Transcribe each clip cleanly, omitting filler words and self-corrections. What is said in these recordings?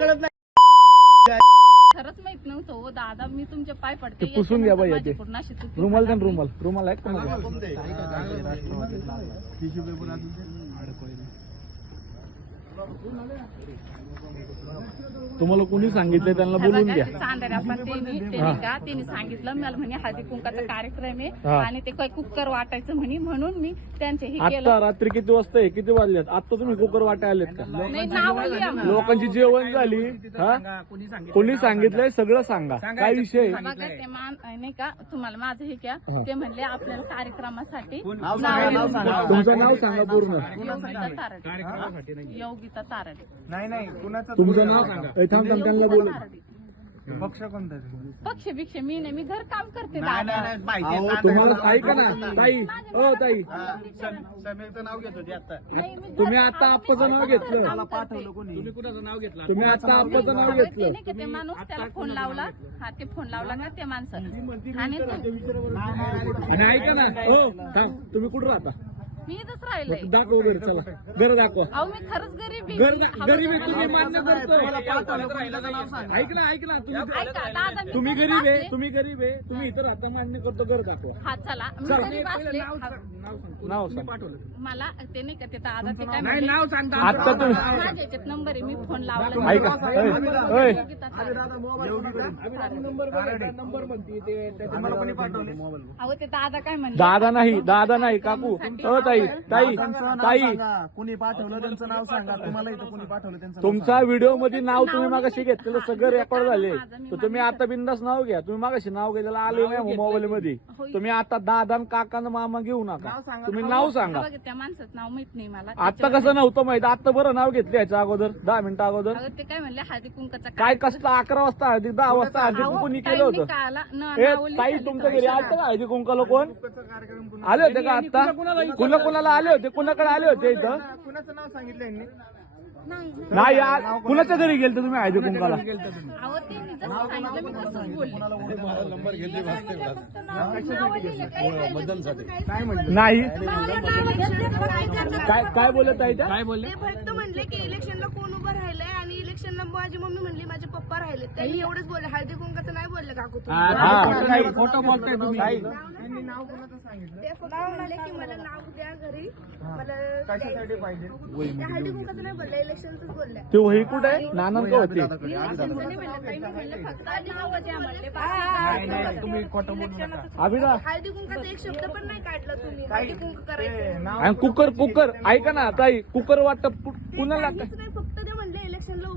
कळत नाही. खरंच माहित नव्हतं हो दादा, मी तुमचे पाय पडते. ते पुसून घ्या बाई ते रुमाल द्या रुमाल रुमाल आहे का तुम्हाला कोणी सांगितलं त्यांना बोलून घ्या. चांदऱ्या पण त्यांनी सांगितलं मला म्हणे हळदी कुंकाचा कार्यक्रम आहे आणि ते काही कुकर वाटायचं म्हणे, म्हणून मी त्यांचे हे केलं. आता रात्री किती वाजता आहे, किती वाजल्यात आता तुम्ही कुकर वाटाय आलेत का? नाही, नाव लिहा मग. लोकांची जेवण झाली. कोणी सांगितलंय सगळं सांगा. काय विषय बघा ते नाही का तुम्हाला माझं हे क्या ते म्हणले आपल्याला कार्यक्रमासाठी तुमचं नाव सांगा पूर्ण. योगिता तारडे. योगिता तारडे. नाही कुणाचं तुमचं नाव सांगा. थांब त्यांना बोलू. पक्ष कोणता? पक्ष भिक्ष मी नाही, मी घर काम करते. अहो, तुम्हाला ताई का ना ताई ताई समीरचं नाव घेत होती आता. तुम्ही आता आप्पाचं नाव घेतलं. पाठवलं कोणी? तुम्ही कुणाचं नाव घेतलं? तुम्ही आता आप्पाचं नाव घेतलं. ते माणूस त्याला फोन लावला. हा ते फोन लावला ना ते माणसं आणि आणि ऐका ना हो थांब तुम्ही कुठं राहता? मी इथंच राहिलंय. दाखव घर चला घर दाखवा. अहो मी खरंच गरीब गरीब आहे तुम्ही मान्य करतो. ऐक ना तुम्ही गरीब आहे तुम्ही इथं राहता मान्य करतो. घर दाखवा. हा चला मी गरीब असले नाव सांग. मला ते नाही का ते दादा ते काय नाही नाव सांगता. आता तुम्ही माझ्या याच्यात नंबर आहे, मी फोन लावला. ऐका नंबर म्हणते ते त्याच्यामध्ये कोणी पाठवले? अहो ते दादा काय म्हणले, दादा नाही काकू. ताई कुणी पाठवलं त्यांचं नाव सांगा. तुम्हाला इथं कुणी पाठवलं त्यांचं? तुमचा व्हिडिओ मध्ये नाव तुम्ही मागाशी घेतलेलं सगळं रेकॉर्ड झाले. तर तुम्ही आता बिंदास नाव घ्या. तुम्ही मागाशी नाव घेतलेलं आले नाही मोबाईल मध्ये. तुम्ही आता दादा काका मामा घेऊ नका. तुम्ही नाव सांगा. त्या माणसाचं नाव माहित नाही मला. आता कसं नव्हतं माहित? आता बरं नाव घेतलं याच्या अगोदर 10 मिनिटं अगोदर. ते काय म्हणले हळदी कुंकाचा काय कसलं 11 वाजता हळदी 10 वाजता हळदी कुंकू केलं होतं? ताई तुमच्या घरी आलं का हळदी कुंकाला? कोण आले होते का आता? कुणाला आले होते? कुणाकडे आले होते इथं? कुणाचं नाव सांगितलं यांनी? नाही कुणाच्या घरी गेलते तुम्ही हळदी कुंकाला? अहो त्यांनी जसं सांगितलं मी तसंच बोलले. नाही काय बोलत आहे? काय बोलले? ते फक्त म्हणले की इलेक्शनला कोण उभं राहिलंय आणि इलेक्शनला माझी मम्मी म्हणली माझे पप्पा राहिले. त्यांनी एवढंच बोलले. हळदी कुंकाचं नाही बोलले काकू तुम्ही. फोटो बोलतोय तुम्ही. ते फक्त म्हणले की मला नाव द्या घरी, मला कशासाठी पाहिजे? त्या हळदी कुंकाचं नाही बोलले, इलेक्शनच बोलले. ते वही कुठे आहे? नानंद होती. तुम्ही खोटं बोलू नका. अभिना हळदी कुंकाचा एक शब्द पण नाही काढला तुम्ही. हळदी कुंक करायचं आणि कुकर ऐका ना ताई कुकर वाटप कुणाला? काहीच नाही, फक्त ते म्हणले इलेक्शनला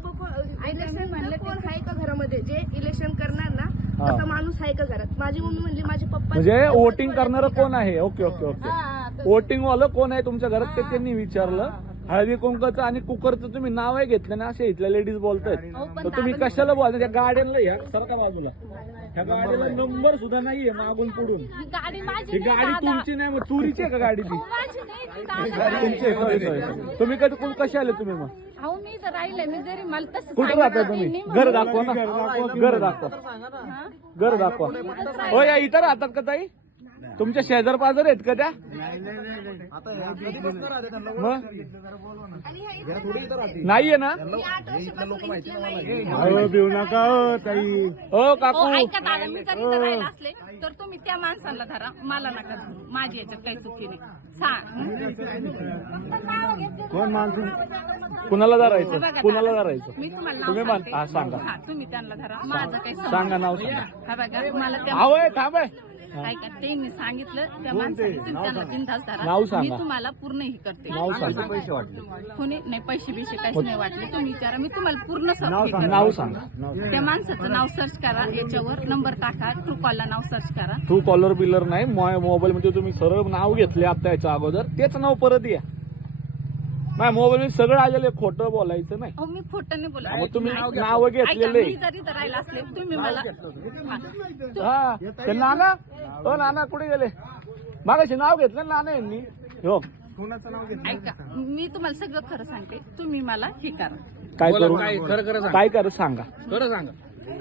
इलेक्शन म्हणलं कोण आहे का घरामध्ये जे इलेक्शन करणार ना असा माणूस आहे का घरात? माझी मम्मी म्हणली माझे पप्पा. म्हणजे वोटिंग करणारं कोण आहे? ओके वोटिंग वालं कोण आहे तुमच्या घरात ते त्यांनी विचारलं. हळदी कुंकाचं आणि कुकरचं तुम्ही नाव आहे घेतलं ना असे इथल्या लेडीज बोलतायत. तर तुम्ही कशाला बोलता? त्या गाड्यांना या सारखा बाजूला ह्या गाडीला नंबर सुद्धा नाहीये मागून पुढून. गाडी माझी ही गाडी तुमची नाही मग चोरीची आहे का गाडी ती? माझी नाही ती तुमची आहे. सॉरी तुम्ही कसे आले तुम्ही मग? अहो मी तर राहिले, मी जरी मला तसं कुठे राहताय तुम्ही? घर दाखवा ना. घर दाखवा. हो या इथं राहतात का ताई? तुमच्या शेजार पाजार आहेत का त्या? मग नाहीये ना? देऊ नका ताई. हो काकू ऐका दादा, मी जर इथं राहिला असले तर तुम्ही त्या माणसाला धरा, मला नका धरू. माझी याच्यात काही चुकी नाही. कोण माणसं कुणाला धरायचं? कुणाला धरायचं? मी तुम्हाला तुम्ही नाव सांगते. सांगा. हा, तुम्ही त्यांना धरा. माझं काही सांगा नाव सांगा. हा बघा मला त्या आवय थांब ऐका त्यांनी सांगितलं त्या माणसाने तुम्ही त्यांना बिनधास्त धरा. नाव मी सांगा. तुम्हाला पूर्ण हे करते. नाव सांगा. कोणी नाही पैसे बिशे काहीच नाही वाटले. तुम्ही विचारा, मी तुम्हाला पूर्ण नाव सांगा. त्या माणसाचं नाव सर्च करा, याच्यावर नंबर टाका, ट्रू कॉलला नाव सर्च करा. ट्रू कॉलर बिलर नाही मोबाईल मध्ये तुम्ही सरळ नाव घेतले आता याच्या अगोदर तेच नाव परत या. माझ्या मोबाईल मध्ये सगळं आलेलं आहे. खोटं बोलायचं नाही. मी खोटं नाही बोलत. मग तुम्ही नाव घेतलेले. मी जरी धरायला असले तुम्ही मला हा ते नाना कुठे गेले? मागाशी नाव घेतलं नाना यांनी. हो कुणाचं नाव घेतलं? ऐका मी तुम्हाला सगळं खरं सांगते. तुम्ही मला हे करा. काय करू? खरं काय करू सांगा. खरं सांगा.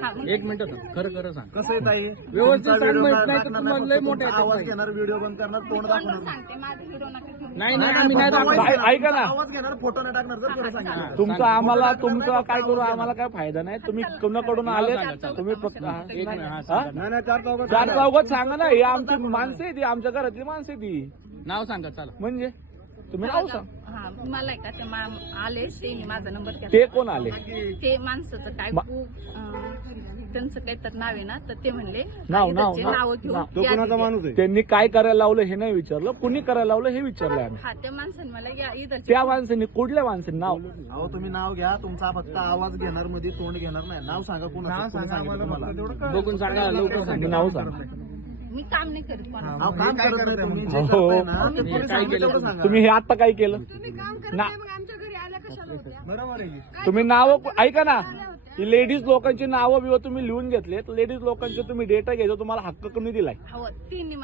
हा, मग एक मिनिट खरं खरं सांग. कसं आहे ताई व्यवस्थित तुमचा सांग, व्हिडिओ माहित नाही तर टाकणार तुम्हाला नाही, लय फक्त मोठे तुमचा आहेत आवाज ताई. घेणार, व्हिडिओ बंद करणार, तोंड तोंडच दाखवणार सांगते माझा व्हिडिओ नका घेऊ. नाही आम्ही नाही दाखवत. ऐका ना आवाज घेणार, फोटो नाही टाकणार, जर खरं सांगितलं. तुमचा आम्हाला तुमचा काय करू आम्हाला काय फायदा नाही. तुम्ही कोणाकडून आले तुम्ही फक्त हा? चार चौघात सांगा ना. हे आमची माणसं आहे ती, आमच्या घरातली माणसं आहे ती. नाव सांगा चला. म्हणजे तुम्ही नाव सांग. हा मला आहे का ते आले त्यांनी माझा नंबर ते घेतला. कोण आले? ते माणसाचं काय त्यांचं काही तर नाव आहे ना, तर ते म्हणले नाव नाव घेऊन या तिथे. त्यांनी काय करायला लावलं हे नाही विचारलं, कुणी करायला लावलं हे विचारलं आम्ही. हा त्या माणसाने मला या इधरचे त्या माणसांनी कुठल्या माणसांनी नाव अहो तुम्ही नाव घ्या, तुमचा फक्त आवाज घेणार, मध्ये तोंड घेणार नाही. नाव सांगा कोणाचं, कोणी सांगितलं तुम्हाला. बघून सांगा लवकर सांगा. नाव सांग. मी काम नाही करत कोणाचं. अहो, काम करत नाही तुम्ही, जे हो. करताय ना, ते तुम्ही कोणी काय सांगितलं केलं? तेवढं सांगा. तुम्ही हे आता काय केलं? तुम्ही काम करत ना- नाही, मग आमच्या घरी आल्या कशाला होत्या? बरोबर आहे की? तुम्ही नाव ऐका ना, लेडीज लोकांची नावं बिवं तुम्ही लिहून घेतले. लेडीज लोकांचे तुम्ही डेटा घ्यायचा तुम्हाला हक्क कोणी दिलाय? हो, तिन्ही